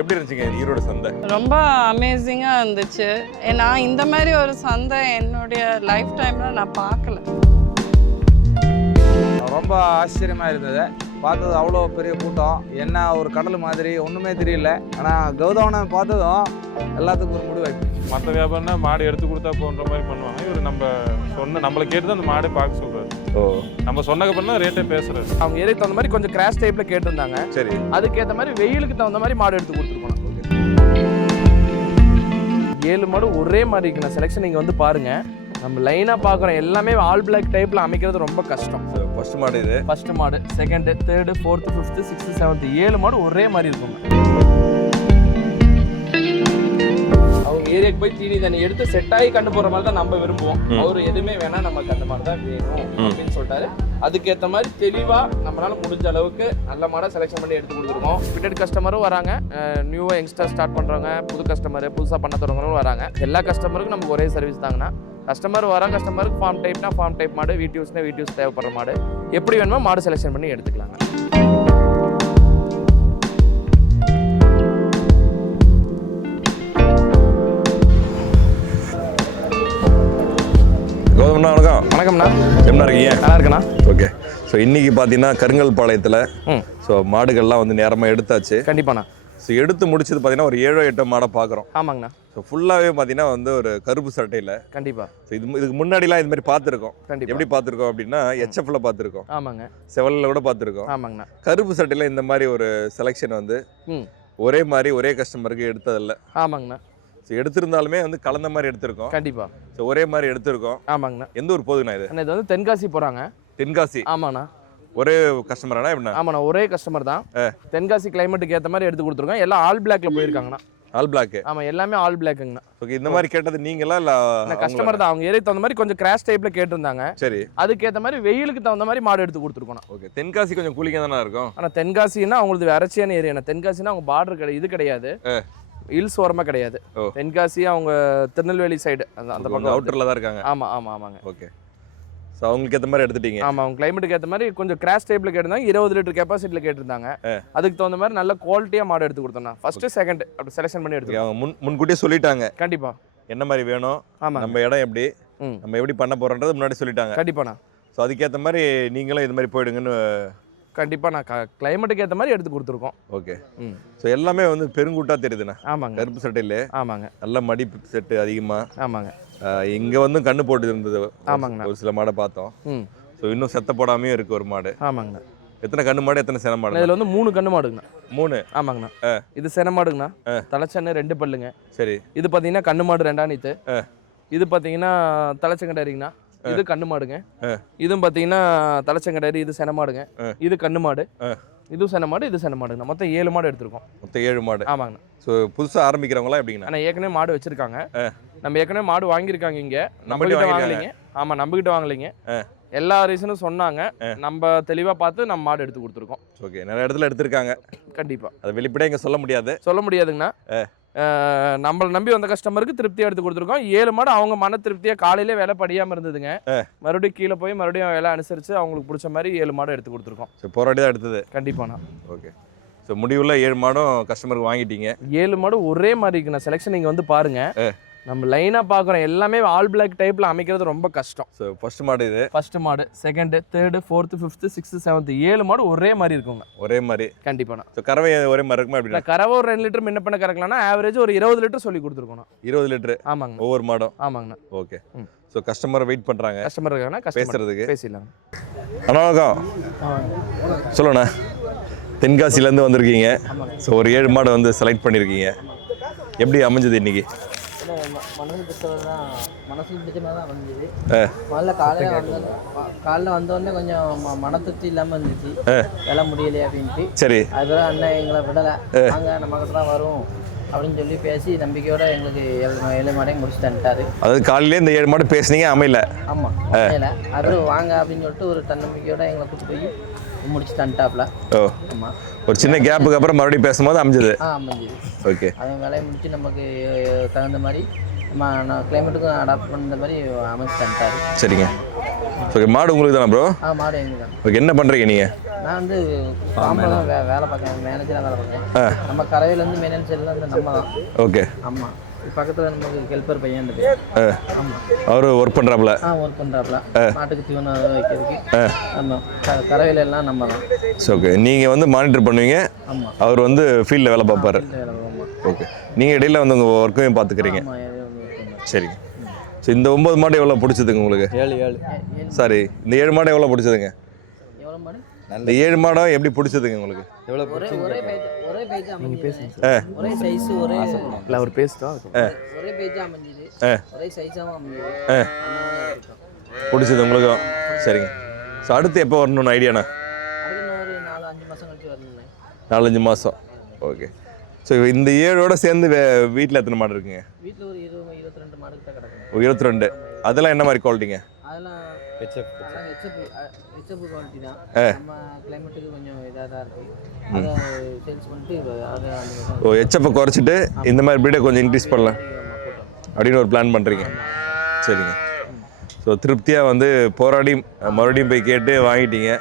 எப்படி இருந்துச்சுங்க ஈரோடு சந்தை? ரொம்ப அமேசிங்காக இருந்துச்சு. நான் இந்த மாதிரி ஒரு சந்தை என்னுடைய லைஃப் டைமில் நான் பார்க்கல. ரொம்ப ஆச்சரியமாக இருந்தது. பார்த்தது அவ்வளோ பெரிய கூட்டம், என்ன ஒரு கடல் மாதிரி ஒன்றுமே தெரியல. ஆனால் கௌதவனை பார்த்ததும் எல்லாத்துக்கும் ஒரு முடிவாயிடுச்சு. மற்ற வியாபாரம்னா மாடு எடுத்து கொடுத்தா போன்ற மாதிரி பண்ணுவாங்க. இவர் நம்மளை கேட்டு அந்த மாடை பார்க்க சொல்றாரு. நம்ம சொன்னதுக்கப்புறம் தான் ரேட்டே பேசுறாரு. அவங்க ஏரியாக்கு தகுந்த மாதிரி கொஞ்சம் கிராஷ் டைப்ல கேட்டிருந்தாங்க. சரி, அதுக்கேற்ற மாதிரி வெயிலுக்கு தகுந்த மாதிரி மாடு எடுத்து கொடுத்துருக்கோம். 7 மாடு ஒரே மாதிரி இருக்குண்ணா. செலெக்ஷன் நீங்கள் வந்து பாருங்க. நம்ம லைனாக பார்க்குறோம், எல்லாமே ஆல் பிளாக் டைப்பில் அமைக்கிறது ரொம்ப கஷ்டம். ஃபர்ஸ்ட் மாடு இது. ஃபர்ஸ்ட் மாடு, second, third, fourth, fifth, sixth, seventh 7 மாடு ஒரே மாதிரி இருக்குங்க. அவங்க ஏரியாவுக்கு போய் தீனி தண்ணி எடுத்து செட் ஆகி கண்டு போகிற மாதிரி தான் நம்ம விரும்புவோம். அவர் எதுவுமே வேணாம், நமக்கு அந்த மாதிரி தான் வேணும் அப்படின்னு சொல்லிட்டாரு. அதுக்கேற்ற மாதிரி தெளிவாக நம்மளால முடிஞ்ச அளவுக்கு நல்ல மாடை செலெக்ஷன் பண்ணி எடுத்து கொடுத்துருக்கோம். ரிப்பீட்டட் கஸ்டமரும் வராங்க, நியூவாக யங்ஸ்டர் ஸ்டார்ட் பண்ணுறவங்க, புது கஸ்டமர், புதுசாக பண்ண தொடங்குறவங்களும் வராங்க. எல்லா கஸ்டமருக்கும் நமக்கு ஒரே சர்வீஸ் தாங்கண்ணா. கஸ்டமருக்கு ஃபார்ம் டைப்னா ஃபார்ம் டைப் மாடு, வீடியோஸ்னா வீடியோஸ் தேவைப்படுற மாடு எப்படி வேணுமோ மாடு செலெக்ஷன் பண்ணி எடுத்துக்கலாங்க. கௌதம்ண்ணா வணக்கம். வணக்கம்ண்ணா, எப்படி இருக்கீங்க? நல்லா இருக்குண்ணா. ஓகே. ஸோ இன்னைக்கு பார்த்தீங்கன்னா கருங்கல் பாளையத்தில் ஸோ மாடுகள்லாம் வந்து நேரமாக எடுத்தாச்சு. கண்டிப்பாண்ணா. ஸோ எடுத்து முடிச்சது பார்த்தீங்கன்னா ஒரு 7-8 மாடை பார்க்குறோம். ஆமாங்கண்ணா. ஸோ ஃபுல்லாகவே பார்த்தீங்கன்னா வந்து ஒரு கருப்பு சட்டையில். கண்டிப்பாக. ஸோ இதுக்கு முன்னாடிலாம் இது மாதிரி பார்த்துருக்கோம். கண்டிப்பாக. எப்படி பார்த்துருக்கோம் அப்படின்னா HFல பார்த்துருக்கோம், ஆமாங்க. செவலில் கூட பார்த்துருக்கோம். ஆமாங்கண்ணா. கருப்பு சட்டையில் இந்த மாதிரி ஒரு செலெக்ஷன் வந்து ஒரே மாதிரி ஒரே கஸ்டமருக்கு எடுத்ததில்ல. ஆமாங்கண்ணா. ஸோ எடுத்திருந்தாலுமே வந்து கலந்த மாதிரி எடுத்திருக்கோம். கண்டிப்பாக. ஸோ ஒரே மாதிரி எடுத்திருக்கோம். ஆமாங்கண்ணா. எந்த ஊர் போகுதுண்ணா இது? இது வந்து தென்காசி போகிறாங்க. தென்காசி. ஆமாண்ணா. ஒரே கஸ்டமரானா எப்படின்னா? ஆமாண்ணா, ஒரே கஸ்டமர் தான். தென்காசி கிளைமேட்டுக்கு ஏற்ற மாதிரி எடுத்து கொடுத்துருக்கோம். எல்லாம் ஆல் பிளாக்ல போயிருக்காங்கண்ணா. All black? ஆமாம், எல்லாமே ஆல் பிளாக்குங்கண்ணா. ஓகே. இந்த மாதிரி கேட்டது நீங்களா இல்லை கஸ்டமர் தான்? அவங்க ஏரியாக்கு தகுந்த மாதிரி கொஞ்சம் கிராஷ் டைப்ல கேட்டிருந்தாங்க. சரி, அதுக்கேற்ற மாதிரி வெயிலுக்கு தகுந்த மாதிரி மாடு எடுத்து கொடுத்துருக்கோம். ஓகே. தென்காசி கொஞ்சம் கூலிங்காக தானே இருக்கும். ஆனால் தென்காசின்னா அவங்களுக்கு வறட்சியான ஏரியா. தென்காசினா அவங்க பார்டர் இது கிடையாது, ஹில்ஸ் ஓரமாக கிடையாது. தென்காசி அவங்க திருநெல்வேலி சைடு அந்த பக்கம் அவுட்டரில் தான் இருக்காங்க. ஆமாம் ஆமாம் ஆமாங்க. ஓகே. ஸோ அவங்களுக்கு ஏற்ற மாதிரி எடுத்துட்டீங்க. ஆமாம், அவங்க கிளைமேட்டுக்கு ஏற்ற மாதிரி கொஞ்சம் கிராஷ் டைப்பில் கேட்டிருந்தாங்க. 20 லிட்டர் கெப்பாசிட்டியில் கேட்டிருந்தாங்க. அதுக்கு தகுந்த மாதிரி நல்ல குவாலிட்டியாக மாடு எடுத்து கொடுத்தோம்னா ஃபர்ஸ்ட்டு செகண்ட் அப்படி செலெக்ஷன் பண்ணி எடுத்துக்கலாம். முன்கூட்டியே சொல்லிட்டாங்க கண்டிப்பாக என்ன மாதிரி வேணும், ஆமாம், நம்ம இடம் எப்படி, நம்ம எப்படி பண்ண போகிறோன்றது முன்னாடி சொல்லிட்டாங்க. கண்டிப்பாண்ணா. ஸோ அதுக்கேற்ற மாதிரி நீங்களும் இது மாதிரி போயிடுங்கன்னு. கண்டிப்பாக நான் கிளைமேட்டுக்கு ஏற்ற மாதிரி எடுத்து கொடுத்துருக்கோம். ஓகே. ஸோ எல்லாமே வந்து பெருங்கூட்டாக தெரியுதுண்ணா. ஆமாங்க. கருப்பு சட்டையில். ஆமாங்க. நல்ல மடிப்பு செட்டு அதிகமாக. ஆமாங்க. இங்கே வந்து கண்ணு போட்டு இருந்தது. ஆமாங்கண்ணா. ஒரு சில மாடை பார்த்தோம். ஸோ இன்னும் செத்த போடாமையும் இருக்குது ஒரு மாடு. ஆமாங்கண்ணா. எத்தனை கண்ணு மாடு, எத்தனை சென மாடு? இதில் வந்து 3 கண்ணு மாடுங்கண்ணா. 3? ஆமாங்கண்ணா. இது சென மாடுங்கண்ணா. தலைச்சன்னு 2 பல்லுங்க. சரி. இது பார்த்தீங்கன்னா கண்ணு மாடு 2ஆம் நீத்து. இது பார்த்தீங்கன்னா தலைச்சங்கடாரிங்கண்ணா. இது கண்ணு மாடுங்க. இதுவும் பார்த்தீங்கன்னா தலைச்சங்கடாரி. இது சென மாடுங்க. இது கண்ணு மாடு. இதுவும் சென மாடு, இது சென மாடுங்கண்ணா. மொத்தம் 7 மாடு எடுத்திருக்கோம். மொத்தம் 7 மாடு. ஆமாங்கண்ணா. ஸோ புதுசாக ஆரம்பிக்கிறவங்களாம் எப்படிங்கண்ணா? ஆனால் ஏற்கனவே மாடு வச்சிருக்காங்க. நம்ம ஏற்கனவே மாடு வாங்கியிருக்காங்க இங்கே. நம்மகிட்ட வாங்கலைங்க. ஆமாம், நம்மகிட்ட வாங்கலைங்க. எல்லா ரீசனும் சொன்னாங்க. நம்ம தெளிவாக பார்த்து நம்ம மாடு எடுத்து கொடுத்துருக்கோம். ஓகே. நிறைய இடத்துல எடுத்திருக்காங்க. கண்டிப்பாக. அதை வெளிப்படையாக இங்கே சொல்ல முடியாதுங்கண்ணா. நம்மளை நம்பி வந்த கஸ்டமருக்கு திருப்தியாக எடுத்து கொடுத்துருக்கோம். 7 மாடு அவங்க மன திருப்தியாக காலையிலே வேலை படியாமல் இருந்ததுங்க. மறுபடியும் கீழே போய் மறுபடியும் வேலை அனுசரித்து அவங்களுக்கு பிடிச்ச மாதிரி 7 மாடு எடுத்து கொடுத்துருக்கோம். ஸோ போராடி தான் எடுத்தது. கண்டிப்பாண்ணா. ஓகே. ஸோ முடிவில் 7 மாடும் கஸ்டமருக்கு வாங்கிட்டீங்க. 7 மாடு ஒரே மாதிரி இருக்குண்ணா. செலெக்ஷன் நீங்கள் வந்து பாருங்கள். நம்ம லைனாக பார்க்குறோம், எல்லாமே ஆல் பிளாக் டைப்பில் அமைக்கிறது ரொம்ப கஷ்டம். ஸோ ஃபர்ஸ்ட் மாடு இது. ஃபர்ஸ்ட் மாடு, second, third, fourth, fifth, sixth, seventh 7 மாடு ஒரே மாதிரி இருக்குங்க. ஒரே மாதிரி? கண்டிப்பாண்ணா. ஸோ கறவை ஒரே மாதிரி இருக்குமா? எப்படின்னா கறவை ஒரு 2 லிட்டர் முன்ன பண்ண கறக்கலாம்னா ஆவரேஜ் ஒரு 20 லிட்டர் சொல்லி கொடுத்துருக்கோம். 20 லிட்டரு? ஆமாங்க. ஒவ்வொரு மாடும்? ஆமாங்கண்ணா. ஓகே. ஸோ கஸ்டமர் வெயிட் பண்ணுறாங்க. கஸ்டமர் இருக்காங்கன்னா பேசுறதுக்கு பேசிடலாம். அண்ணா வணக்கம். சொல்லுண்ணா. தென்காசிலேருந்து வந்திருக்கீங்க. ஸோ ஒரு 7 மாடு வந்து செலக்ட் பண்ணியிருக்கீங்க. எப்படி அமைஞ்சது இன்னைக்கு? மனசுக்கு பிடிச்ச மாதிரி தான் வந்துச்சு. முதல்ல காலையில் வந்தோடனே கொஞ்சம் மன திருப்தி இல்லாமல் இருந்துச்சு, விலை முடியலையே அப்படின்ட்டு. சரி. அதுதான் அண்ணன் எங்களை விடலை, நாங்கள் நம்ம கிட்ட தான் வரும் அப்படின்னு சொல்லி பேசி நம்பிக்கையோட எங்களுக்கு 7 மாடையும் முடிச்சு தந்துட்டாரு. அதாவது காலையிலே இந்த 7 மாடு பேசுனீங்க, அமையல? ஆமாம், அமையலை. அப்புறம் வாங்க அப்படின்னு சொல்லிட்டு ஒரு தன்னம்பிக்கையோட எங்களை கூப்பிட்டு போய் முடிச்சு தந்துட்டாப்ல. ஓ. ஆமாம். ஒரு சின்ன கேப்புக்கு அப்புறம் மறுபடியும் பேசும்போது அமைஞ்சது? அமைஞ்சது. ஓகே. அவன் வேலையை முடிச்சு நமக்கு தகுந்த மாதிரி நம்ம கிளைமேட்டுக்கும் அடாப்ட் பண்ணுற மாதிரி அமைச்சு தந்துட்டாரு. சரிங்க. ஓகே. மாடு உங்களுக்கு தானே ப்ரோ? மாடு எங்களுக்கு தான். ஓகே. என்ன பண்ணுறீங்க நீங்கள்? நான் வந்து ஃபார்மில் தான் வேலை பார்க்கேன், மேனேஜராக வேலை பார்க்கேன். நம்ம கரையிலேருந்து மேனேஜர்லாம் வந்து நம்ம தான். ஓகே. ஆமாம், பக்கத்தில் நமக்கு ஹெல்ப்பர் பையன் அந்த பேர். ஆமாம், அவர் ஒர்க் பண்ணுறாப்புல. ஒர்க் பண்ணுறாப்புல, மாட்டுக்கு தீவனம் வைக்கிறதுக்கு. ஆமாம், கரையில எல்லாம் நம்ம தான். ஓகே. நீங்கள் வந்து மானிட்டர் பண்ணுவீங்க, ஆமாம், அவர் வந்து ஃபீல்டில் வேலை பார்ப்பாரு. ஆமாம். ஓகே. நீங்கள் இடையில வந்து உங்கள் ஒர்க்கையும் பார்த்துக்கிறீங்க. சரிங்க. ஸோ இந்த 9 மாடு எவ்வளோ பிடிச்சதுங்க உங்களுக்கு? 7 சாரி, இந்த 7 மாடு எவ்வளோ பிடிச்சதுங்க? எவ்வளோ மாடு? இந்த 7 மாடம் எப்படி பிடிச்சதுங்க உங்களுக்கு? எவ்வளோ ஒரே பேஜ் அமைஞ்சுது. ஒரே சைஸ், ஒரே இல்லை அவர் பேசுதா ஒரே பேஜ் அமைஞ்சுது. ஒரே சைஸாகவும் அமைஞ்சுது. பிடிச்சது உங்களுக்கும்? சரிங்க. ஸோ அடுத்து எப்போ வரணும்னு ஐடியாண்ணா? அடுத்து ஒரு 4-5 மாதம் கழிச்சு வரணும்ண்ணே. 4-5 மாதம். ஓகே. ஸோ இந்த 7ஓட சேர்ந்து வீட்டில் எத்தனை மாடு இருக்குங்க? வீட்டில் ஒரு 22 மாடு கிட்ட கிடக்கும். 22. அதெல்லாம் என்ன மாதிரி குவாலிட்டிங்க? அதெல்லாம் ஹெச்எஃப் குவாலிட்டி தான். நம்ம கிளைமேட்டுக்கு கொஞ்சம் இதாக தான் இருக்குது. அதை சேல்ஸ் பண்ணிட்டு அதை ஓ, ஹெச்எஃப்பை குறைச்சிட்டு இந்த மாதிரி ப்ரீடை கொஞ்சம் இன்க்ரீஸ் பண்ணலாம் அப்படின்னு ஒரு பிளான் பண்ணுறீங்க. சரிங்க. ஸோ திருப்தியாக வந்து போராடி மறுபடியும் போய் கேட்டு வாங்கிட்டீங்க.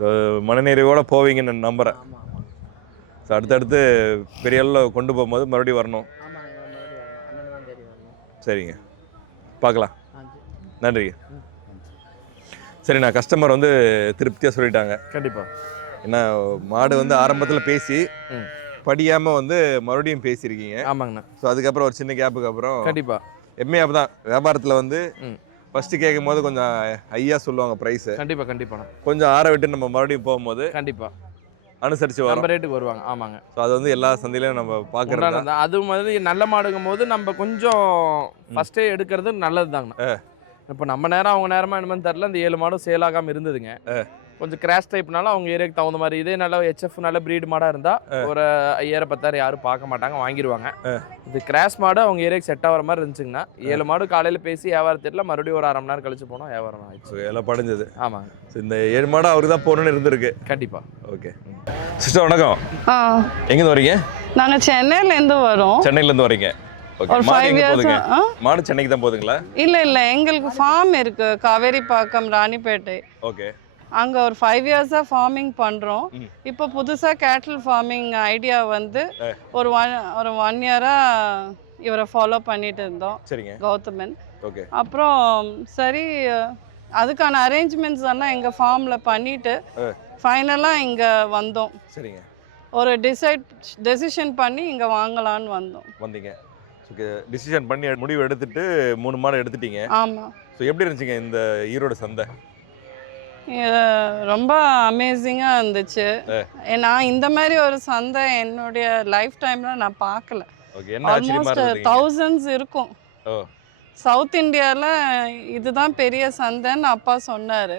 ஸோ மனநிறைவோடு போவீங்கன்னு நான் நம்புகிறேன். ஸோ அடுத்தடுத்து பெரிய அளவில் கொண்டு போகும்போது மறுபடியும் வரணும். சரிங்க, பார்க்கலாம். நன்றிங்க. சரிண்ணா, கஸ்டமர் வந்து திருப்தியாக சொல்லிட்டாங்க. கண்டிப்பாக. ஏன்னா மாடு வந்து ஆரம்பத்தில் பேசி படியாமல் வந்து மறுபடியும் பேசியிருக்கீங்க. ஆமாங்கண்ணா. ஸோ அதுக்கப்புறம் ஒரு சின்ன கேப்புக்கு அப்புறம் கண்டிப்பாக எப்பவுமே அப்போ தான் வியாபாரத்தில் வந்து ஃபஸ்ட்டு கேட்கும் போது கொஞ்சம் ஹையாக சொல்லுவாங்க ப்ரைஸு. கண்டிப்பாக கொஞ்சம் ஆற விட்டு நம்ம மறுபடியும் போகும்போது கண்டிப்பாக அனுசரித்து வரும், நம்ம ரேட்டுக்கு வருவாங்க. ஆமாங்க. ஸோ அது வந்து எல்லா சந்தையிலையும் நம்ம பார்க்குறது. அது மாதிரி நல்ல மாடுங்கும் போது நம்ம கொஞ்சம் ஃபஸ்ட்டே எடுக்கிறது நல்லது தாங்கண்ணா. இப்போ நம்ம நேரம் அவங்க நேரமாக என்னமோ தெரில, இந்த 7 மாடும் சேல் ஆகாமல் இருந்ததுங்க. கொஞ்சம் கிராஷ் டைப்னால அவங்க ஏரியாவுக்கு தகுந்த மாதிரி. இதே நல்ல ஹெச்எஃப் நல்ல ப்ரீட் மாடாக இருந்தால் ஒரு 5000-10,000 யாரும் பார்க்க மாட்டாங்க, வாங்கிடுவாங்க. இது கிராஷ் மாடு அவங்க ஏரியாவுக்கு செட் ஆகிற மாதிரி இருந்துச்சுங்கன்னா 7 மாடு காலையில் பேசி வியாபாரத்தில் மறுபடியும் ஒரு 1/2 மணி நேரம் கழிச்சு போனோம், வியாபாரம் ஆயிடுச்சு. எல்லாம் படிஞ்சது. ஆமாங்க. ஸோ இந்த 7 மாடு அவருக்கு தான் போகணுன்னு இருந்திருக்கு. கண்டிப்பாக. ஓகே. சிஸ்டர் வணக்கம். எங்கேருந்து வரீங்க? நாங்கள் சென்னையிலேருந்து வரோம். சென்னையிலேருந்து வரீங்க. ஓகே. ஒரு 5 years. மாடு சென்னைக்கு தான் போகுதுங்களா? இல்லை, எங்களுக்கு ஃபார்ம் இருக்கு காவேரிப்பாக்கம், ராணிப்பேட்டை. ஓகே. அங்கே ஒரு 5 years ஃபார்மிங் பண்ணுறோம். இப்போ புதுசாக கேட்டில் ஃபார்மிங் ஐடியா வந்து ஒரு ஒன் இயராக இவரை ஃபாலோ பண்ணிட்டு இருந்தோம். சரிங்க. கௌதமன். ஓகே. அப்புறம் சரி, அதுக்கான அரேஞ்ச்மெண்ட்ஸ் எல்லாம் எங்கள் ஃபார்மில் பண்ணிட்டு ஃபைனலாக இங்கே வந்தோம். சரிங்க. ஒரு டெசிஷன் பண்ணி இங்கே வாங்கலான்னு வந்தீங்க. ஓகே. டிசிஷன் பண்ணி முடிவு எடுத்துட்டு 3 மாடு எடுத்துட்டீங்க. ஆமாம். ஸோ எப்படி இருந்துச்சுங்க இந்த ஈரோடு சந்தை? ரொம்ப அமேசிங்காக இருந்துச்சு. நான் இந்த மாதிரி ஒரு சந்தை என்னுடைய லைஃப் டைமில் நான் பார்க்கல. ஆல்மோஸ்ட் thousands இருக்கும். சவுத் இந்தியாவில் இதுதான் பெரிய சந்தைன்னு அப்பா சொன்னார்.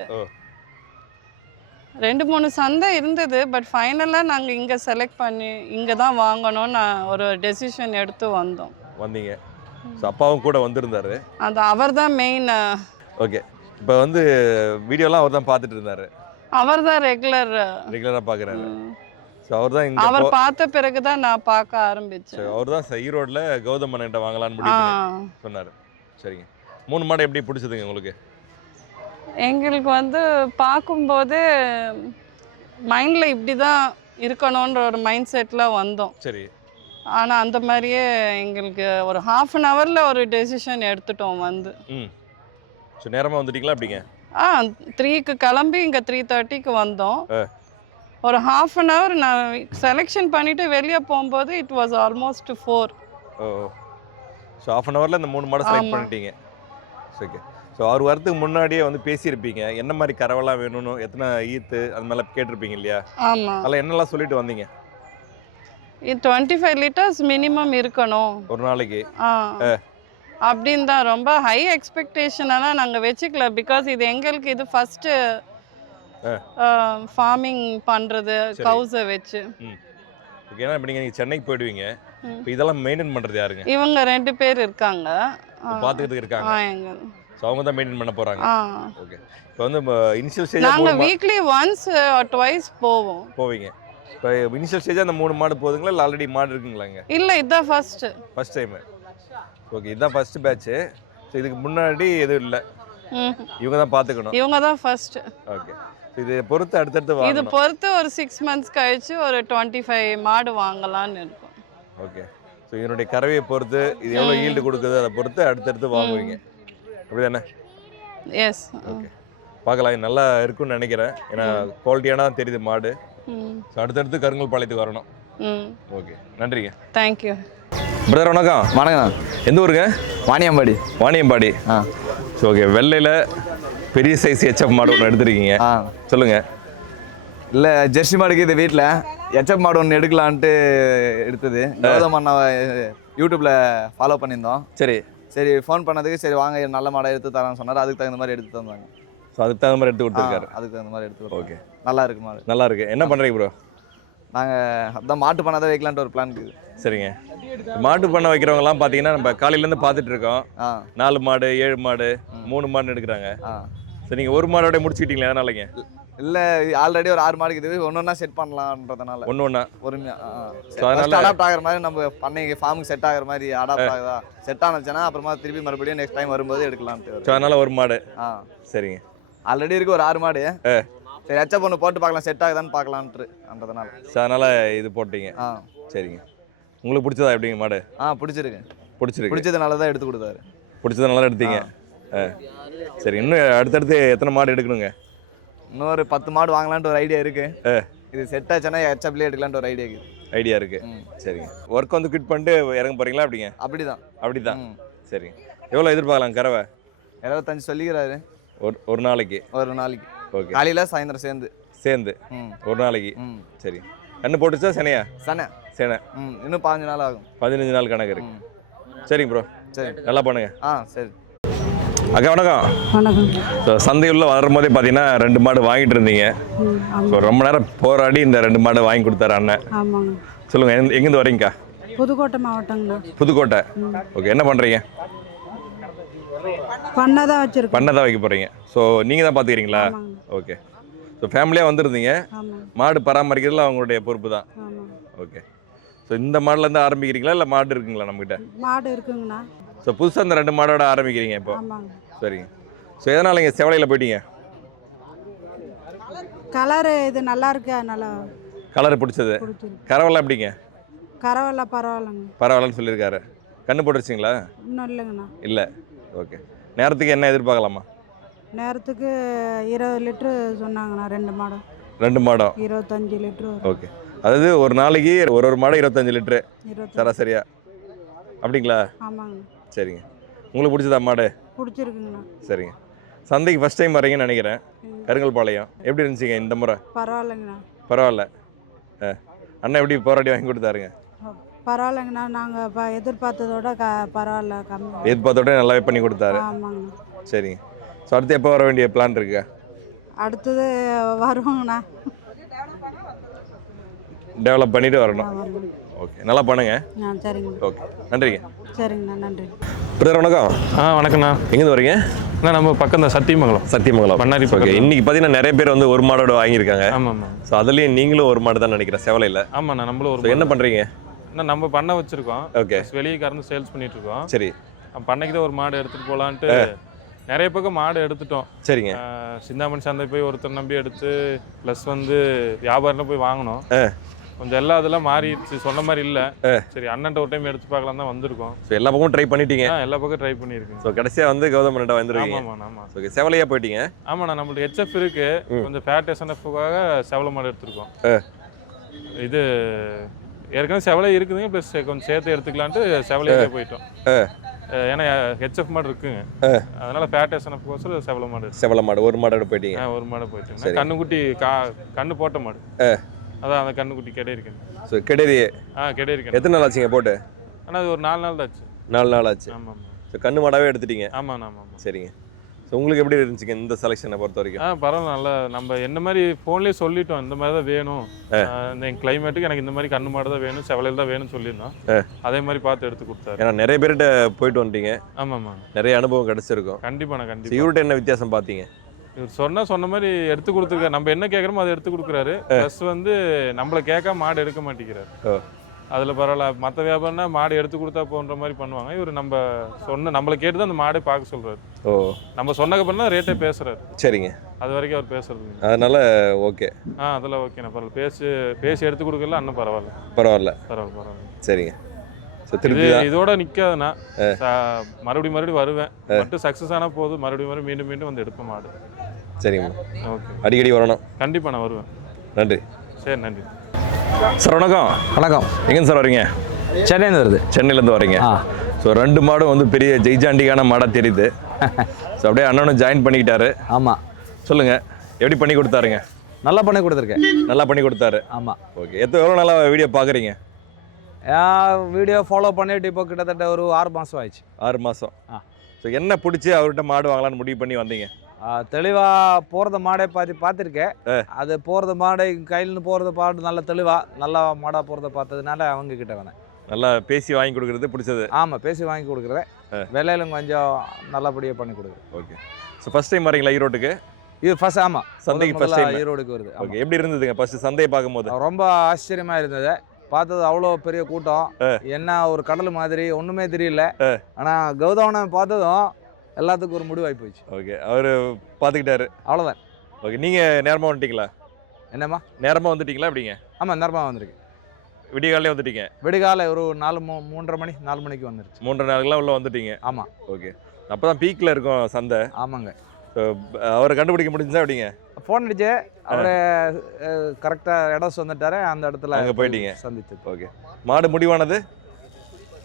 2-3 சந்தை இருந்தது, பட் ஃபைனலாக நாங்கள் இங்கே செலக்ட் பண்ணி இங்கே தான் வாங்கணும்னு நான் ஒரு டெசிஷன் எடுத்து வந்தீங்க. ஸோ அப்பாவும் கூட வந்திருந்தாரு. அது அவர் தான் மெயின். ஓகே. இப்போ வந்து வீடியோலாம் அவர் தான் பார்த்துட்டு இருந்தாரு. அவர் தான் ரெகுலராக பார்க்குறாரு. ஸோ அவர் தான் அவர் பார்த்த பிறகு தான் நான் பார்க்க ஆரம்பித்தேன். அவர் தான் ஈரோடில் கௌதமன் கிட்ட வாங்கலான்னு முடிவு சொன்னார். சரிங்க. 3 மாடு எப்படி பிடிச்சதுங்க உங்களுக்கு? எங்களுக்கு வந்து பார்க்கும்போது மைண்டில் இப்படி தான் இருக்கணுன்ற ஒரு மைண்ட் செட்டில் வந்தோம். சரி. ஆனால் அந்த மாதிரியே எங்களுக்கு ஒரு 1/2 an hour ஒரு டெசிஷன் எடுத்துட்டோம் வந்து. ஸோ நேரமாக வந்துட்டீங்களா அப்படிங்க? 3க்கு கிளம்பி இங்கே 3:30க்கு வந்தோம். ஒரு 1/2 an hour நான் செலெக்ஷன் பண்ணிவிட்டு வெளியே போகும்போது it was almost 4. So 1/2 an hourல இந்த 3 மாடை செலக்ட் பண்ணிட்டீங்க. ஓகே. ஸோ அவர் வரதுக்கு முன்னாடியே வந்து பேசியிருப்பீங்க, என்ன மாதிரி கறவெல்லாம் வேணும்னு, எத்தனை ஈத்து அது மேலே கேட்டிருப்பீங்க இல்லையா? ஆமாம். அதில் என்னெல்லாம் சொல்லிட்டு வந்தீங்க? 25 liters மினிமம் இருக்கணும் ஒரு நாளைக்கு அப்படின்னு தான். ரொம்ப ஹை எக்ஸ்பெக்டேஷனெல்லாம் நாங்கள் வச்சுக்கல. பிகாஸ் இது எங்களுக்கு இது ஃபஸ்ட்டு ஃபார்மிங் பண்ணுறது கவுஸை வச்சு. ஓகேனா இப்போ நீங்கள் சென்னைக்கு போயிடுவீங்க, இப்போ இதெல்லாம் மெயின்டைன் பண்ணுறது யாருங்க? இவங்க 2 பேர் இருக்காங்க, பார்த்துக்கிறதுக்கு இருக்காங்க. ஸோ அவங்க தான் மெயின்டைன் பண்ண போகிறாங்க. ஓகே. இப்போ வந்து இனிஷியல் ஸ்டேஜ் நாங்கள் வீக்லி ஒன்ஸ் ஆர் ட்வைஸ் போவீங்க. இப்போ இனிஷியல் ஸ்டேஜாக அந்த 3 மாடு போகுதுங்களா இல்லை ஆல்ரெடி மாடு இருக்குங்களாங்க? இல்லை, இதுதான் ஃபர்ஸ்ட் டைமு. ஓகே. இதுதான் ஃபர்ஸ்ட் பேட்ச்சு. ஸோ இதுக்கு முன்னாடி எதுவும் இல்லை, இவங்க தான் பார்த்துக்கணும். இவங்க தான் ஃபர்ஸ்ட். ஓகே. இது பொறுத்து அடுத்தடுத்து இது வாங்கணும். பொறுத்து ஒரு 6 months கழிச்சு ஒரு 25 மாடு வாங்கலாம்னு இருக்கும். ஓகே. ஸோ இதனுடைய கறவையை பொறுத்து இது எவ்வளோ ஈல்டு கொடுக்குது அதை பொறுத்து அடுத்தடுத்து வாங்குவீங்க அப்படிதானே? எஸ். ஓகே, பார்க்கலாம். இது நல்லா இருக்குன்னு நினைக்கிறேன். ஏன்னா குவாலிட்டியான தெரியுது மாடு. ஸோ அடுத்தடுத்து கருங்கல் பாளையத்துக்கு வரணும். ஓகே, நன்றிங்க. தேங்க்யூ. பிரதர் வணக்கம். வணக்கம். எந்த ஊருங்க? வாணியம்பாடி. வாணியம்பாடி. ஆ. ஸோ ஓகே, வெள்ளையில் பெரிய சைஸ் ஹெச்எஃப் மாடு ஒன்று எடுத்துருக்கீங்க. ஆ சொல்லுங்கள். இல்லை, ஜெர்சி மாடுக்கு இது வீட்டில் ஹெச்எஃப் மாடு ஒன்று எடுக்கலான்ட்டு எடுத்தது. கௌதம் அண்ணா யூடியூப்பில் ஃபாலோ பண்ணியிருந்தோம். சரி சரி, ஃபோன் பண்ணதுக்கு சரி வாங்க நல்ல மாடை எடுத்து தரேன்னு சொன்னார். அதுக்கு தகுந்த மாதிரி எடுத்து தந்தாங்க. ஸோ அதுக்கு தகுந்த மாதிரி எடுத்து கொடுத்துருக்காரு. அதுக்கு தகுந்த மாதிரி எடுத்து. ஓகே, நல்லா இருக்கு மாடு. நல்லா இருக்கு. என்ன பண்ணுறீங்க ப்ரோ? நாங்கள் அதான் மாட்டு பண்ணை தான் வைக்கலான்ட்டு ஒரு பிளான் இருக்குது. சரிங்க. மாட்டு பண்ணை வைக்கிறவங்கலாம் பார்த்தீங்கன்னா நம்ம காலையிலேருந்து பார்த்துட்டு இருக்கோம். 4 மாடு 7 மாடு 3 மாடு எடுக்கிறாங்க. சரி, நீங்கள் ஒரு மாடோட முடிச்சுக்கிட்டீங்களா? எதனாலங்க? இல்லை, ஆல்ரெடி ஒரு 6 மாடுக்கு இது ஒன்று ஒன்றா செட் பண்ணலான்றதுனால ஒன்று பொறுமையாக அடாப்ட் ஆகிற மாதிரி நம்ம பண்ணைக்கு ஃபார்முக்கு செட் ஆகிற மாதிரி அடாப்ட் ஆகுதா செட் ஆனச்சுன்னா அப்புறமா திருப்பி மறுபடியும் நெக்ஸ்ட் டைம் வரும்போது எடுக்கலான்ட்டு. ஸோ அதனால் ஒரு மாடு. சரிங்க. ஆல்ரெடி இருக்கு ஒரு 6 மாடு. சரி, ஹெச்எப் ஒன்று போட்டு பார்க்கலாம், செட் ஆகுதான்னு பார்க்கலான்றதுனால. ஸோ அதனால் இது போட்டீங்க. சரிங்க. உங்களுக்கு பிடிச்சதா எப்படிங்க மாடு? பிடிச்சிருக்கு. பிடிச்சதுனால தான் எடுத்து கொடுத்தாரு. பிடிச்சதுனால எடுத்தீங்க. சரி, இன்னும் அடுத்தடுத்து எத்தனை மாடு எடுக்கணுங்க? இன்னொரு 10 மாடு வாங்கலான்ட்டு ஒரு ஐடியா இருக்கு. இது செட் ஆச்சுன்னா ஹெச்எப்லேயே எடுக்கலான்ட்டு ஒரு ஐடியா இருக்கு. சரிங்க. ஒர்க் வந்து குவிட் பண்ணிட்டு இறங்க போகிறீங்களா? அப்படிங்க? அப்படிதான். சரிங்க. எவ்வளோ எதிர்பார்க்கலாம் கறவை? 25 சொல்லிக்கிறாரு ஒரு நாளைக்கு. ஓகே, காலையில் சாயந்தரம் சேர்ந்து ஒரு நாளைக்கு. சரி. கண்ணு போட்டுச்சா செனையா? செனை. இன்னும் 15 நாள் ஆகும். 15 நாள் கணக்கு இருக்கு. சரிங்க ப்ரோ. சரி, நல்லா பண்ணுங்க. சரி. அக்கா வணக்கம். வணக்கம். ஸோ சந்தையுள்ள வரும்போதே பார்த்தீங்கன்னா 2 மாடு வாங்கிட்டு இருந்தீங்க. ஸோ ரொம்ப நேரம் போராடி இந்த 2 மாடு வாங்கி கொடுத்தாரு அண்ணன். ஆமாங்க. சொல்லுங்கள், எங்கேருந்து வரீங்கக்கா? புதுக்கோட்டை மாவட்டங்கண்ணா. புதுக்கோட்டை. ஓகே, என்ன பண்ணுறீங்க? பண்ணை தான் வச்சுருக்கோம். பண்ணை தான் வைக்க போகிறீங்க. ஸோ நீங்கள் தான் பார்த்துக்கிறீங்களா? ஓகே. ஸோ ஃபேமிலியாக வந்துருந்தீங்க. மாடு பராமரிக்கிறதுல அவங்களுடைய பொறுப்பு தான். ஓகே. ஸோ இந்த மாடுலேருந்து ஆரம்பிக்கிறீங்களா இல்லை மாடு இருக்குங்களா நம்மகிட்ட? மாடு இருக்குங்கண்ணா. ஸோ புதுசாக இந்த 2 மாடோட ஆரம்பிக்கிறீங்க இப்போ? சரிங்க. ஸோ எதனால் இங்கே செவலையில் போயிட்டீங்க? கலரு இது நல்லா இருக்கு, அதனால கலர் பிடிச்சது. கறவெல்லாம் எப்படிங்க? கறவெல்லாம் பரவாயில்லன்னு சொல்லியிருக்காரு. கண்ணு போட்டுருச்சிங்களா? இன்னும் இல்லைங்கண்ணா. இல்லை. ஓகே. நேரத்துக்கு என்ன எதிர்பார்க்கலாமா? நேரத்துக்கு 20 லிட்ரு சொன்னாங்கண்ணா. 2 மாடம் 25 லிட்ரு. ஓகே. அதாவது ஒரு நாளைக்கு ஒரு மாடு 25 லிட்ரு சராசரியா அப்படிங்களா? ஆமாங்க. சரிங்க. உங்களுக்கு பிடிச்சதா மாடு? பிடிச்சிருக்குங்கண்ணா. சரிங்க. சந்தைக்கு ஃபஸ்ட் டைம் வரீங்கன்னு நினைக்கிறேன். கருங்கல் பாளையம் எப்படி இருந்துச்சுங்க இந்த முறை? பரவாயில்லைங்கண்ணா. பரவாயில்ல. அண்ணன் எப்படி போராடி வாங்கி கொடுத்தாருங்க? பரவாயில்லைங்கண்ணா. நாங்கள் எதிர்பார்த்ததோட பரவாயில்ல, கம்மி. எதிர்பார்த்தோட நல்லாவே பண்ணி கொடுத்தாரு. ஆமாங்கண்ணா. சரிங்க. ஸோ அடுத்து எப்போ வர வேண்டிய பிளான் இருக்கா? அடுத்தது வருவாங்கண்ணா. டெவலப் பண்ணிட்டு வரணும். ஓகே, நல்லா பண்ணுங்க. சரிங்க. ஓகே, நன்றிங்க. சரிங்கண்ணா, நன்றி. பிரதர் வணக்கம். வணக்கண்ணா. எங்கேருந்து வரீங்க? நம்ம பக்கம் தான் சத்தியமங்கலம் பண்ணாரி. ஓகே. இன்னைக்கு பார்த்தீங்கன்னா நிறைய பேர் வந்து ஒரு மாடோட வாங்கியிருக்காங்க. ஆமாம். ஸோ அதுலேயும் நீங்களும் ஒரு மாடு தான் நினைக்கிறேன் செவலையில். ஆமாண்ணா, நம்மளும் ஒரு. என்ன பண்ணுறீங்க? நம்ம பண்ணை வச்சிருக்கோம். ஓகே. வெளியே கறந்து சேல்ஸ் பண்ணிட்டு இருக்கோம். சரி. பண்ணைக்கு தான் ஒரு மாடு எடுத்துட்டு போகலான்ட்டு நிறைய பக்கம் மாடு எடுத்துட்டோம். சரிங்க. சிந்தாமணி சந்தை போய் ஒருத்தர் நம்பி எடுத்து ப்ளஸ் வந்து வியாபாரம் போய் வாங்கினோம். கொஞ்சம் எல்லாம் அதெல்லாம் மாறிடுச்சு, சொன்ன மாதிரி இல்லை. சரி, அண்ணன்ட்ட ஒரு டைம் எடுத்து பார்க்கலாம் தான் வந்திருக்கோம். ஸோ எல்லா பக்கமும் ட்ரை பண்ணிட்டீங்க? எல்லா பக்கம் ட்ரை பண்ணியிருக்கேன். ஸோ கடைசியாக வந்து கௌதம் அண்ணன்ட்ட வந்துருக்கீங்க. ஆமாம். ஓகே, செவலையாக போயிட்டீங்க. ஆமாண்ணா, நம்மளுக்கு ஹெச்எஃப் இருக்கு. கொஞ்சம் ஃபேட் எஸ்என்எஃப்காக செவலை மாடு எடுத்திருக்கோம். இது ஏற்கனவே செவலை இருக்குதுங்க, ப்ளஸ் கொஞ்சம் சேர்த்து எடுத்துக்கலான்ட்டு செவலையே போயிட்டோம். ஏன்னா ஹெச்எஃப் மாடு இருக்குங்க, அதனால ஃபேட் எஸ்என்எஃப்கோசரம் செவலை மாடு ஒரு மாடோட போயிட்டீங்க. ஒரு மாடு போயிட்டீங்க. கண்ணுக்குட்டி கண்ணு போட்ட மாடு. அதான் அந்த கண்ணுக்குட்டி கெடை இருக்கு. ஸோ கெடேரி. கெடை இருக்கு. எத்தனை நாள் ஆச்சுங்க போட்டு? ஆனால் அது ஒரு 4 நாள் தான் ஆச்சு. 4 நாள் ஆச்சு. ஆமாம். ஸோ கண்ணு மாடாவே எடுத்துட்டீங்க? ஆமாம். சரிங்க. ஸோ உங்களுக்கு எப்படி இருந்துச்சுங்க இந்த செலெக்ஷனை பொறுத்த வரைக்கும்? பரவாயில்ல, நல்லா. நம்ம என்ன மாதிரி ஃபோன்லேயே சொல்லிட்டோம், இந்த மாதிரி தான் வேணும், இந்த கிளைமேட்டுக்கு எனக்கு இந்த மாதிரி கண்ணு மாடு தான் வேணும், செவலையில் தான் வேணும்னு சொல்லியிருந்தோம். அதே மாதிரி பார்த்து எடுத்து கொடுத்தாரு. ஏன்னா நிறைய பேர்கிட்ட போயிட்டு வந்துட்டீங்க. ஆமாம். நிறைய அனுபவம் கிடைச்சிருக்கும். கண்டிப்பாக. இவர்கிட்ட என்ன வித்தியாசம் பார்த்தீங்க? இவர் சொன்ன மாதிரி எடுத்து கொடுத்துருக்காரு. நம்ம என்ன கேட்குறோமோ அதை எடுத்து கொடுக்குறாரு. ப்ளஸ் வந்து நம்மளை கேட்காம மாடு எடுக்க மாட்டேங்கிறாரு. அதில் பரவாயில்ல. மற்ற வியாபாரம்னா மாடு எடுத்து கொடுத்தா போன்ற மாதிரி பண்ணுவாங்க. இவர் நம்மளை கேட்டு தான் அந்த மாடை பார்க்க சொல்கிறாரு. ஓ நம்ம சொன்னதுக்கப்புறம் தான் ரேட்டே பேசுறாரு. சரிங்க. அது வரைக்கும் அவர் பேசுறது. அதனால ஓகே. அதெல்லாம் ஓகேண்ணா, பரவாயில்ல. பேசி எடுத்து கொடுக்கல அண்ணன், பரவாயில்ல. பரவாயில்ல. சரிங்க. ஸோ திருப்பி இதோட நிற்காதுண்ணா, மறுபடியும் வருவேன். மட்டும் சக்ஸஸ் ஆனால் போதும், மறுபடியும் மீண்டும் வந்து எடுப்பேன் மாடு. சரிங்க. ஓகே, அடிக்கடி வரணும். கண்டிப்பாக நான் வருவேன். நன்றி. சரி, நன்றி சார். வணக்கம். வணக்கம். எங்கேருந்து சார் வரீங்க? சென்னையிலேருந்து வருது. சென்னையிலேருந்து வரீங்க. ஸோ 2 மாடும் வந்து பெரிய ஜெய்ஜாண்டிக்கான மாடாக தெரியுது. ஸோ அப்படியே அண்ணனும் ஜாயின் பண்ணிக்கிட்டாரு. ஆமாம். சொல்லுங்கள், எப்படி பண்ணி கொடுத்தாருங்க? நல்லா பண்ணி கொடுத்துருக்கேன். நல்லா பண்ணி கொடுத்தாரு. ஆமாம். ஓகே. எவ்வளோ நாளாக வீடியோ பார்க்குறீங்க? வீடியோ ஃபாலோ பண்ணிட்டு இப்போ கிட்டத்தட்ட ஒரு 6 மாதம் ஆயிடுச்சு. 6 மாதம். ஸோ என்ன பிடிச்சி அவர்கிட்ட மாடு வாங்கலான்னு முடிவு பண்ணி வந்தீங்க? தெளிவாக போகிறத மாடை பார்த்துருக்கேன். அது போகிறத மாடை கையிலேருந்து போகிறத பாட்டு நல்ல தெளிவாக நல்லா மாடாக போகிறத பார்த்ததுனால அவங்க கிட்ட வந்தேன். நல்லா பேசி வாங்கி கொடுக்குறது பிடிச்சது. ஆமாம், பேசி வாங்கி கொடுக்குறேன். விலையிலும் கொஞ்சம் நல்லபடியாக பண்ணி கொடுக்குறேன். ஓகே. ஸோ ஃபஸ்ட் டைம் வரீங்களா ஈரோட்டுக்கு? இது ஃபர்ஸ்ட். ஆமாம், சந்தைக்கு ஃபர்ஸ்ட் டைம் ஈரோடுக்கு வருது. ஓகே. எப்படி இருந்ததுங்க ஃபர்ஸ்ட் சந்தையை பார்க்கும்போது? ரொம்ப ஆச்சரியமாக இருந்தது. பார்த்தது அவ்வளோ பெரிய கூட்டம். என்ன ஒரு கடல் மாதிரி ஒன்றுமே தெரியல. ஆனால் கௌதமனை பார்த்ததும் எல்லாத்துக்கும் ஒரு முடிவாகி போயிடுச்சு. ஓகே. அவர் பார்த்துக்கிட்டாரு, அவ்வளோதான். ஓகே. நீங்கள் நேரமாக வந்துட்டீங்களா? என்னம்மா? நேரமாக வந்துட்டீங்களா? எப்படிங்க? ஆமாம், நேரமாக வந்திருக்கு. விடியகாலே வந்துட்டீங்க? விடிகாலை ஒரு 3:30 மணி 4 மணிக்கு வந்துருச்சு. 3:30 நாளுக்குலாம் உள்ள வந்துட்டீங்க? ஆமாம். ஓகே. அப்போ தான் பீக்கில் இருக்கும் சந்தை. ஆமாங்க. ஸோ அவரை கண்டுபிடிக்க முடிஞ்சா எப்படிங்க? ஃபோன் அடிச்சு அவரை கரெக்டாக இடம் வந்துட்டாரு. அந்த இடத்துல அங்கே போயிட்டீங்க, சந்திச்சு. ஓகே. மாடு முடிவானது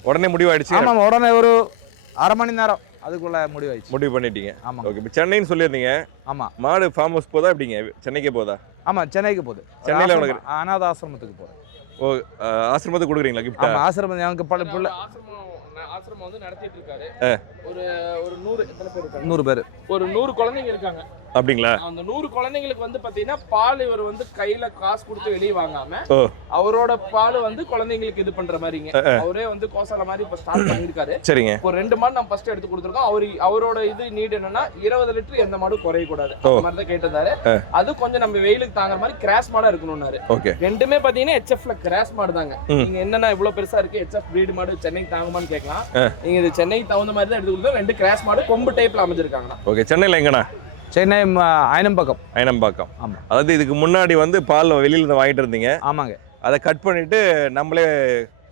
உடனே முடிவாயிடுச்சு? ஆமாம், உடனே ஒரு அரை மணி நேரம் அதுக்குள்ள முடிவாயிடுச்சு. முடிவு பண்ணிட்டீங்க? ஆமாம். ஓகே. இப்போ சென்னைன்னு சொல்லியிருந்தீங்க. ஆமாம். மாடு ஃபார்ம் ஹவுஸ் போதா எப்படிங்க? சென்னைக்கே போதா? ஆமாம், சென்னைக்கு போகுது. சென்னையில் அனாத ஆசிரமத்துக்கு போகிறேன். ஓ, ஆசிரமத்துக்கு கொடுக்குறீங்களா கிஃப்ட்? ஆமாம், ஆசிரமம் எனக்கு பிள்ளை ஆசிரமம் வந்து நடத்திட்டு இருக்காரு. ஒரு 100 எத்தனை பேர் இருக்காங்க? 100 பேர். ஒரு 100 குழந்தைங்க இருக்காங்க. அப்படிங்களா? அந்த 100 குழந்தைங்களுக்கு வந்து பாத்தீங்கன்னா பால் இவர் வந்து கையில காசு கொடுத்து வெளியே வாங்காம அவரோட பால் வந்து குழந்தைங்களுக்கு இது பண்ற மாதிரிங்க. அவரே வந்து கோசால மாதிரி இப்ப ஸ்டார்ட் பண்ணிருக்காரு. சரிங்க. ஒரு 2 மாடு நம்ம ஃபர்ஸ்ட் எடுத்து கொடுத்துருக்கோம். அவரோட இது நீட் என்னன்னா 20 லிட்டர் எந்த மாடும் குறைய கூடாது, அந்த மாதிரி தான் கேட்டிருந்தாரு. அது கொஞ்சம் நம்ம வெயிலுக்கு தாங்குற மாதிரி கிராஸ் மாடா இருக்கணும்னாரு. ஓகே. ரெண்டுமே பாத்தீங்கன்னா HFல கிராஸ் மாடு தாங்க. நீங்க என்னன்னா இவ்வளவு பெருசா இருக்கு HF பிரீட் மாடு சென்னைக்கு தாங்குமான்னு கேட்கலாம். நீங்க இது சென்னைக்கு தகுந்த மாதிரி தான் எடுத்து கொடுத்தோம். 2 கிராஸ் மாடு கொம்பு டைப்ல அமைஞ்சிருக்காங்க. ஓகே. சென்னையில் எங்கண்ணா? சென்னை அயனம்பாக்கம். அயனம்பாக்கம். ஆமாம். அதாவது இதுக்கு முன்னாடி வந்து பால் வெளியில இருந்து வாங்கிட்டு இருந்தீங்க? ஆமாங்க. அதை கட் பண்ணிட்டு நம்மளே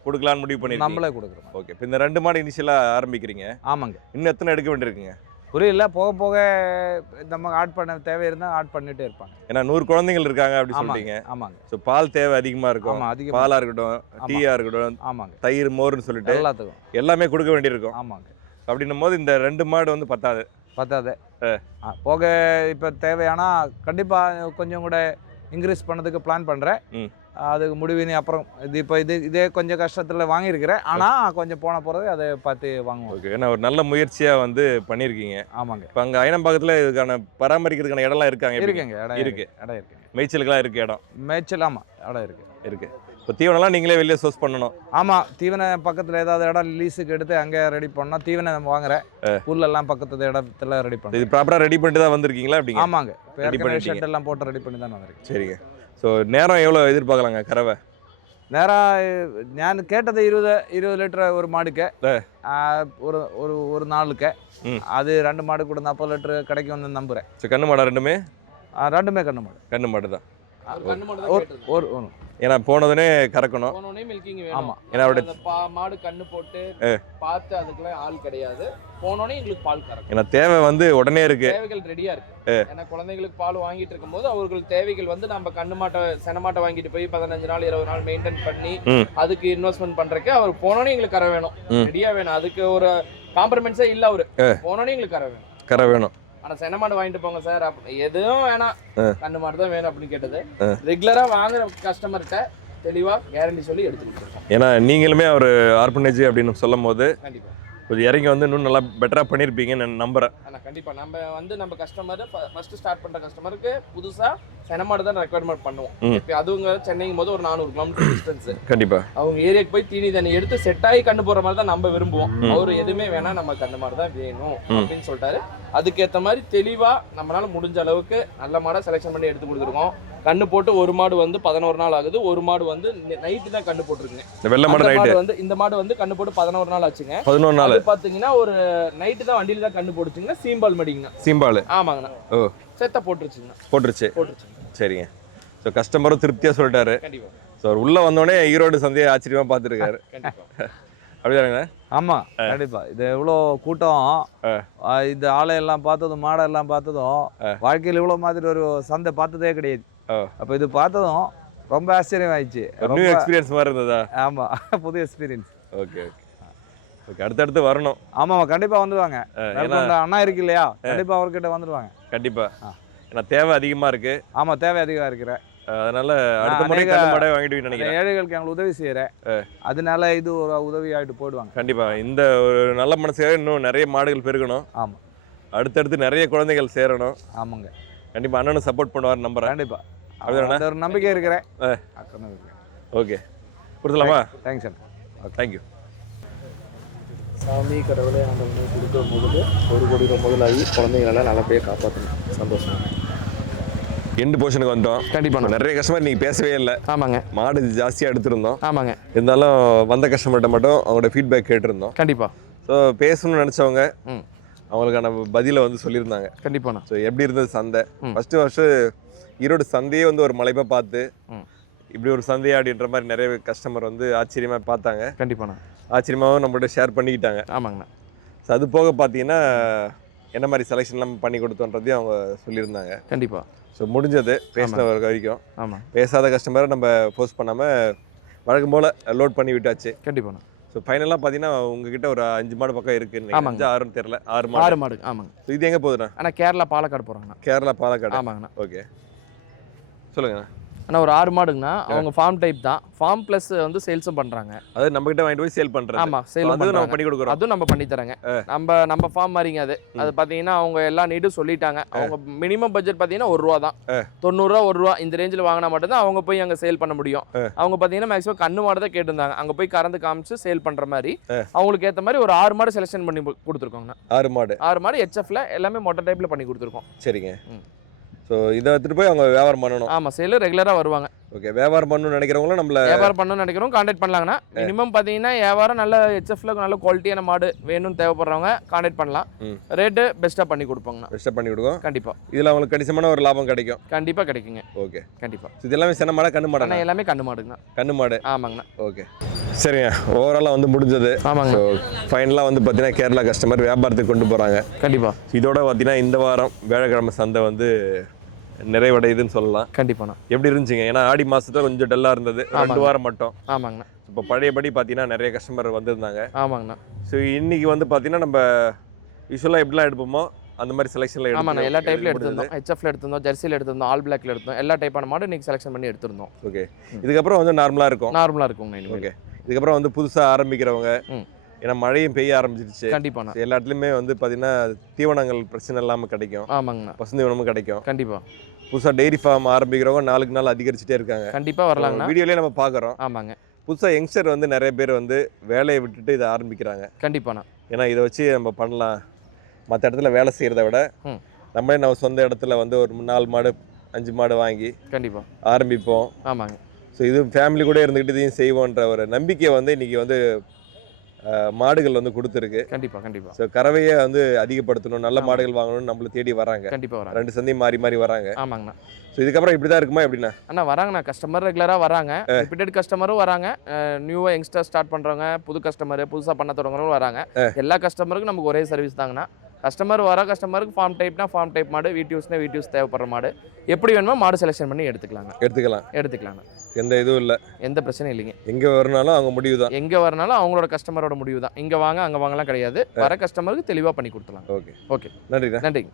கொடுக்கலான்னு முடிவு பண்ணி நம்மளே கொடுக்குறோம். ஓகே. இப்போ இந்த 2 மாடு இனிஷியலாக ஆரம்பிக்கிறீங்க? ஆமாங்க. இன்னும் எத்தனை எடுக்க வேண்டியிருக்குங்க? புரியல, போக போக நம்ம ஆட் பண்ண தேவை இருந்தால் ஆட் பண்ணிட்டே இருப்பாங்க. ஏன்னா 100 குழந்தைகள் இருக்காங்க அப்படி சொல்லிட்டீங்க. ஆமாங்க. ஸோ பால் தேவை அதிகமாக இருக்கும். ஆமாம், அதிகம். பாலாக இருக்கட்டும், டீயாக இருக்கட்டும், ஆமாங்க, தயிர், மோர்னு சொல்லிட்டு எல்லாத்துக்கும் எல்லாமே கொடுக்க வேண்டியிருக்கும். ஆமாங்க. அப்படின்னும் போது இந்த 2 மாடு வந்து பத்தாது. போக இப்போ தேவையானா கண்டிப்பாக கொஞ்சம் கூட இன்க்ரீஸ் பண்ணதுக்கு பிளான் பண்ணுறேன். அதுக்கு முடிவு அப்புறம் இதே கொஞ்சம் கஷ்டத்தில் வாங்கியிருக்கிறேன். ஆனால் கொஞ்சம் போகிறது அதை பார்த்து வாங்குவோம். ஓகே. ஏன்னா ஒரு நல்ல முயற்சியாக வந்து பண்ணியிருக்கீங்க. ஆமாங்க. இப்போ அங்கே அயனம்பாக்கத்தில் இதுக்கான பராமரிக்கிறதுக்கான இடம்லாம் இருக்காங்க? இருக்குங்க, இடம் இருக்குது. இடம் இருக்குங்க. மேய்ச்சலுக்கெல்லாம் இருக்குது இடம்? மேய்ச்சல் ஆமாம், இடம் இருக்குது. இப்போ தீவனம்லாம் நீங்களே வெளியே சோர்ஸ் பண்ணணும்? ஆமாம், தீவன பக்கத்தில் ஏதாவது இடம் லீஸுக்கு எடுத்து அங்கே ரெடி பண்ணோம். தீவனை நம்ம வாங்குறேன். புல்லெல்லாம் பக்கத்து இடத்துல ரெடி பண்ணி இது ப்ராப்பராக ரெடி பண்ணிட்டு தான் வந்திருக்கீங்களா? அப்படிங்க. ஆமாங்க, ஷெட்டெல்லாம் போட்டு ரெடி பண்ணி தான் வந்திருக்கேன். சரிங்க. ஸோ நேரம் எவ்வளோ எதிர்பார்க்கலாங்க கறவை? நேராக நான் கேட்டது 20 லிட்டர் ஒரு மாடுக்கு, ஒரு நாளுக்கு. அது 2 மாடு கூட 40 லிட்டர் கிடைக்கும் நம்புகிறேன். ஸோ கண்ணு மாடா? ரெண்டுமே கண்ணு மாடு தான். ஏன்னா போனதுனே கறக்கணும். ஆமா. ஏன்னா மாடு கண்ணு போட்டு பார்த்து அதுக்கெல்லாம் ஆள் கிடையாது. போனோடனே எங்களுக்கு பால் கறக்கும். ஏன்னா தேவை வந்து உடனே இருக்கு, தேவைகள் ரெடியா இருக்கு. ஏன்னா குழந்தைங்களுக்கு பால் வாங்கிட்டு இருக்கும்போது அவர்கள் தேவைகள் வந்து நம்ம கண்ணு மாட்டை செனமாட்டை வாங்கிட்டு போய் 15 நாள் 20 நாள் மெயின்டைன் பண்ணி அதுக்கு இன்வெஸ்ட்மெண்ட் பண்றதுக்கு அவர் போனோடனே எங்களுக்கு கரை வேணும், ரெடியா வேணும். அதுக்கு ஒரு காம்ப்ரமைஸே இல்ல. அவரு போனோடனே எங்களுக்கு கரை வேணும். ஆனா செனமாடு வாங்கிட்டு போங்க சார், எதுவும் வேணாம், கண்ணு மாடு தான் வேணும் அப்படின்னு கேட்டது. ரெகுலரா வாங்குற கஸ்டமர்கிட்ட தெளிவா கேரண்டி சொல்லி எடுத்துக்கிட்டோம். ஏன்னா நீங்களுமே ஒரு ஆர்பனேஜ் அப்படின்னு சொல்லும் போது கண்டிப்பா கொஞ்சம் இறங்கி வந்து இன்னும் நல்லா பெட்டரா பண்ணிருப்பீங்கன்னு நான் நம்புறேன். கண்டிப்பா நம்ம கஸ்டமர் ஃபர்ஸ்ட் ஸ்டார்ட் பண்ற கஸ்டமருக்கு புதுசா சென மாடு தான் ரெக்வயர்மெண்ட் பண்ணுவோம். இப்போ அதுங்க சென்னைங்கும் போது ஒரு 400 கிலோமீட்டர் டிஸ்டன்ஸ். கண்டிப்பா அவங்க ஏரியாக்கு போய் தீனி தண்ணி எடுத்து செட் ஆகி கண்ணு போற மாதிரி தான் நம்ம விரும்புவோம். அவரு எதுவுமே வேணா நம்ம கண்ணு மாடு தான் வேணும் அப்படின்னு சொல்லிட்டாரு. அதுக்கேற்ற மாதிரி தெளிவா நம்மளால முடிஞ்ச அளவுக்கு நல்ல மாடை செலெக்ஷன் பண்ணி எடுத்து கொடுத்துருக்கோம். கண்ணு போட்டு ஒரு மாடு வந்து 11 நாள் ஆகுது. ஒரு மாடு வந்து நைட்டு தான் கண்ணு போட்டுருக்குங்க. இந்த வெள்ளை மாடு நைட்டு வந்து இந்த மாடு வந்து கண்ணு போட்டு 11 நாள் ஆச்சுங்க. 11 நாள் அது பாத்தீங்கன்னா ஒரு நைட்டு தான் வண்டியில தான் கண்ணு போட்டுச்சுங்க. சீம்பால் மடிங்கண்ணா. சீம்பால் ஆமாங்கண்ணா. ஓ செத்த போட்டுருச்சுங்கண்ணா. போட்டுருச்சு. சரிங்க. ஸோ கஸ்டமரும் திருப்தியா சொல்லிட்டாரு. கண்டிப்பா. ஸோ அவர் உள்ள வந்தோடனே ஈரோடு சந்தையை ஆச்சரியமா பார்த்துருக்காரு. கண்டிப்பா. அப்படிதானுங்க? ஆமாம் கண்டிப்பா. இது எவ்வளோ கூட்டம், இந்த ஆலையெல்லாம் பார்த்ததும் மாடெல்லாம் பார்த்ததும் வாழ்க்கையில் இவ்வளோ மாதிரி ஒரு சந்தை பார்த்ததே கிடையாது. அப்போ இது பார்த்ததும் ரொம்ப ஆச்சரியமாயிடுச்சு. நியூ எக்ஸ்பீரியன்ஸ் மாதிரி இருந்ததா? ஆமாம், புது எக்ஸ்பீரியன்ஸ். Okay okay. அடுத்தடுத்து வரணும். ஆமாம் கண்டிப்பாக வந்துடுவாங்க. அண்ணா இருக்கு இல்லையா, கண்டிப்பாக அவர்கிட்ட வந்துடுவாங்க. கண்டிப்பா. ஏன்னா தேவை அதிகமாக இருக்கு. ஆமாம், தேவை அதிகமாக இருக்கிற, அதனால அடுத்த முறை கண்ணு மாடை வாங்கிட்டு நினைக்கிறேன். ஏழைகளுக்கு எங்களுக்கு உதவி செய்கிறேன், அதனால இது ஒரு உதவி ஆகிட்டு போயிடுவாங்க. கண்டிப்பா. இந்த ஒரு நல்ல மனசுக்காக இன்னும் நிறைய மாடுகள் பெருகணும். ஆமாம், அடுத்தடுத்து நிறைய குழந்தைகள் சேரணும். ஆமாங்க. கண்டிப்பா அண்ணனும் சப்போர்ட் பண்ணுவார் நம்புறேன். கண்டிப்பா அப்படிதானே? ஒரு நம்பிக்கை இருக்கிறேன். ஓகே, கொடுத்துலாமா? Thanks sir. தேங்க்யூ. சாமி கடவுளை ஆண்டவனை கொடுக்கும் பொழுது 1 கோடி ரூபாய் முதலாகி குழந்தைங்களெல்லாம் நல்லபடியாக காப்பாற்றணும். சந்தோஷம். எண்டு போர்ஷனுக்கு வந்துட்டோம். கண்டிப்பா. நிறைய கஸ்டமர் நீங்கள் பேசவே இல்லை. ஆமாங்க. மாடு ஜாஸ்தியாக எடுத்திருந்தோம். ஆமாங்க. இருந்தாலும் வந்த கஸ்டமர்கிட்ட மட்டும் அவங்களோட ஃபீட்பேக் கேட்டிருந்தோம். கண்டிப்பா. ஸோ பேசணும்னு நினச்சவங்க அவங்களுக்கான பதிலை வந்து சொல்லியிருந்தாங்க. கண்டிப்பாண்ணா. ஸோ எப்படி இருந்தது சந்தை? ஃபஸ்ட்டு ஈரோடு சந்தையே வந்து ஒரு மலைப்பாக பார்த்து இப்படி ஒரு சந்தையா அப்படின்ற மாதிரி நிறைய கஸ்டமர் வந்து ஆச்சரியமாக பார்த்தாங்க. கண்டிப்பாண்ணா. ஆச்சரியமாகவும் நம்மள்ட்ட ஷேர் பண்ணிக்கிட்டாங்க. ஆமாங்கண்ணா. ஸோ அது போக பார்த்தீங்கன்னா என்ன மாதிரி செலெக்ஷன்லாம் பண்ணி கொடுத்தோன்றதையும் அவங்க சொல்லியிருந்தாங்க. கண்டிப்பாக. ஸோ முடிஞ்சது பேசின வரைக்கும். ஆமாம். பேசாத கஸ்டமரை நம்ம போஸ்ட் பண்ணாமல் வழக்கம் போல் லோட் பண்ணி விட்டாச்சு. கண்டிப்பாண்ணா. ஸோ ஃபைனலாக பார்த்தீங்கன்னா உங்ககிட்ட ஒரு 5 மாடு பக்கம் இருக்குன்னு. 5 6 தெரியல, 6 மாடு. ஆமாங்க. ஸோ இது எங்கே போகுதுண்ணா? ஆனால் கேரளா பாலக்காடு போகிறாங்கண்ணா. கேரளா பாலக்காடு. ஆமாங்கண்ணா. ஓகே, சொல்லுங்கண்ணா. ஆனால் ஒரு 6 மாடுங்கண்ணா. அவங்க ஃபார்ம் டைப் தான். ஃபார்ம் ப்ளஸ் வந்து சேல்ஸும் பண்ணுறாங்க. அதாவது நம்மகிட்ட வாங்கிட்டு போய் சேல் பண்ணுறாங்க. ஆமாம், சேல் வந்து நம்ம பண்ணி கொடுக்குறோம். அதுவும் நம்ம பண்ணி தரேங்க. நம்ம ஃபார்ம் மாதிரிங்க. அது பார்த்தீங்கன்னா அவங்க எல்லா நீடும் சொல்லிட்டாங்க. அவங்க மினிமம் பட்ஜெட் பார்த்தீங்கன்னா ₹1 தான். 90 ரூபா ₹1 இந்த ரேஞ்சில் வாங்கினா மட்டும்தான் அவங்க போய் அங்கே சேல் பண்ண முடியும். அவங்க பார்த்தீங்கன்னா மேக்ஸிமம் கண்ணு மாடு தான் கேட்டிருந்தாங்க. அங்கே போய் கறந்து காமிச்சு சேல் பண்ணுற மாதிரி அவங்களுக்கு ஏற்ற மாதிரி ஒரு 6 மாடு செலெக்ஷன் பண்ணி கொடுத்துருக்கோங்கண்ணா. 6 மாடு HFல எல்லாமே மொட்டை டைப்பில் பண்ணி கொடுத்துருக்கோம். சரிங்க. ஸோ இதை எடுத்துகிட்டு போய் அவங்க வியாபாரம் பண்ணணும். ஆமாம், சேலு ரெகுலராக வருவாங்க. ஓகே, வியாபாரம் பண்ணணும்னு நினைக்கிறவங்களும் நம்மள வியாபாரம் பண்ணணும்னு நினைக்கிறவங்க கான்டாக்ட் பண்ணலாங்கண்ணா. மினிமம் பார்த்தீங்கன்னா வியாபாரம் நல்ல HFல நல்ல குவாலிட்டியான மாடு வேணும்னு தேவைப்படுறவங்க கான்டாக்ட் பண்ணலாம். ரேட்டு பெஸ்ட்டாக பண்ணி கொடுப்போங்கண்ணா. பெஸ்ட்டாக பண்ணி கொடுக்கும். கண்டிப்பாக. இதில் அவங்களுக்கு கணிசமான ஒரு லாபம் கிடைக்கும். கண்டிப்பாக கிடைக்குங்க. ஓகே, கண்டிப்பாக. இது எல்லாமே சென்ன மாடா கண்ணு மாடா? எல்லாமே கண்ணு மாடுங்கண்ணா. கண்ணு மாடு. ஆமாங்கண்ணா. ஓகே, சரிங்க. ஓவராலாக வந்து முடிஞ்சது. ஆமாங்க. ஸோ ஃபைனலாக வந்து பார்த்தீங்கன்னா கேரளா கஸ்டமர் வியாபாரத்துக்கு கொண்டு போகிறாங்க. கண்டிப்பாக. இதோட பார்த்தீங்கன்னா இந்த வாரம் வியாழக்கிழமை சந்தை வந்து நிறைவடையுதுன்னு சொல்லலாம். கண்டிப்பாண்ணா. எப்படி இருந்துச்சுங்க? ஏன்னா ஆடி மாதத்துல கொஞ்சம் டல்லாக இருந்தது, 2 வாரம் மட்டும். ஆமாங்கண்ணா. இப்போ பழையபடி பார்த்தீங்கன்னா நிறைய கஸ்டமர் வந்திருந்தாங்க. ஆமாங்கண்ணா. ஸோ இன்னைக்கு வந்து பார்த்தீங்கன்னா நம்ம யூஸ்வலாக எப்படிலாம் எடுப்போமோ அந்த மாதிரி செலெக்ஷனில் ஆமாண்ணா. எல்லா டைப்ல எடுத்திருந்தோம். HFல எடுத்திருந்தோம், ஜெர்சியில் எடுத்திருந்தோம், ஆல் பிளாக்ல எடுத்தோம். எல்லா டைப்பான மாடு இன்னைக்கு செலெக்ஷன் பண்ணி எடுத்திருந்தோம். ஓகே, இதுக்கப்புறம் வந்து நார்மலாக இருக்கும். நார்மலாக இருக்குங்க. ஓகே, இதுக்கப்புறம் வந்து புதுசாக ஆரம்பிக்கிறவங்க, ஏன்னா மழையும் பெய்ய ஆரம்பிச்சிருச்சு. கண்டிப்பாண்ணா. எல்லா இடத்துலையுமே வந்து பார்த்தீங்கன்னா தீவனங்கள் பிரச்சனை இல்லாமல் கிடைக்கும். ஆமாங்கண்ணா. பசுந்தீவனமும் கிடைக்கும். கண்டிப்பாக. புதுசாக டெய்ரி ஃபார்ம் ஆரம்பிக்கிறவங்க நாளுக்கு நாள் அதிகரிச்சுட்டே இருக்காங்க. கண்டிப்பாக வரலாங்கண்ணா. வீடியோலேயே நம்ம பார்க்குறோம். ஆமாங்க. புதுசாக யங்ஸ்டர் வந்து நிறைய பேர் வந்து வேலையை விட்டுட்டு இதை ஆரம்பிக்கிறாங்க. கண்டிப்பாண்ணா. ஏன்னா இதை வச்சு நம்ம பண்ணலாம், மற்ற இடத்துல வேலை செய்கிறத விட நம்மளே நம்ம சொந்த இடத்துல வந்து ஒரு 4 மாடு 5 மாடு வாங்கி கண்டிப்பாக ஆரம்பிப்போம். ஆமாங்க. ஸோ இது ஃபேமிலி கூட இருந்துக்கிட்டு இதையும் செய்வோன்ற ஒரு நம்பிக்கை வந்து இன்றைக்கி வந்து மாடுகள் வந்து கொடுத்துருக்கு. கண்டிப்பாக. கண்டிப்பாக. ஸோ கறவையை வந்து அதிகப்படுத்தணும், நல்ல மாடுகள் வாங்கணும்னு நம்மளை தேடி வராங்க. கண்டிப்பாக வராங்க. 2 சந்தையும் மாறி மாறி வராங்க. ஆமாங்கண்ணா. ஸோ இதுக்கப்புறம் இப்படி தான் இருக்குமா எப்படின்னா? அண்ணா வராங்கண்ணா. கஸ்டமர் ரெகுலராக வராங்க. ரிப்பீட்டட் கஸ்டமரும் வராங்க. நியூவாக யங்ஸ்டர் ஸ்டார்ட் பண்ணுறவங்க, புது கஸ்டமர், புதுசாக பண்ண தொடங்குறவங்களும் வராங்க. எல்லா கஸ்டமருக்கும் நமக்கு ஒரே சர்வீஸ் தாங்கண்ணா. கஸ்டமர் வர கஸ்டமருக்கு ஃபார்ம் டைப்னா ஃபார்ம் டைப் மாடு, வீடியோஸ்னா வீடியோஸ் தேவைப்படுற மாடு எப்படி வேணுமோ மாடு செலெக்ஷன் பண்ணி எடுத்துக்கலாங்க. எந்த இதுவும் இல்லை, எந்த பிரச்சனையும் இல்லைங்க. எங்கே வரனாலும் அவங்க முடிவு தான். எங்கே வரனாலும் அவங்களோட கஸ்டமரோட முடிவு தான். இங்கே வாங்க அங்கே வாங்கலாம் கிடையாது. வர கஸ்டமருக்கு தெளிவாக பண்ணி கொடுத்துலாம். ஓகே, ஓகே, நன்றி. நன்றிங்க.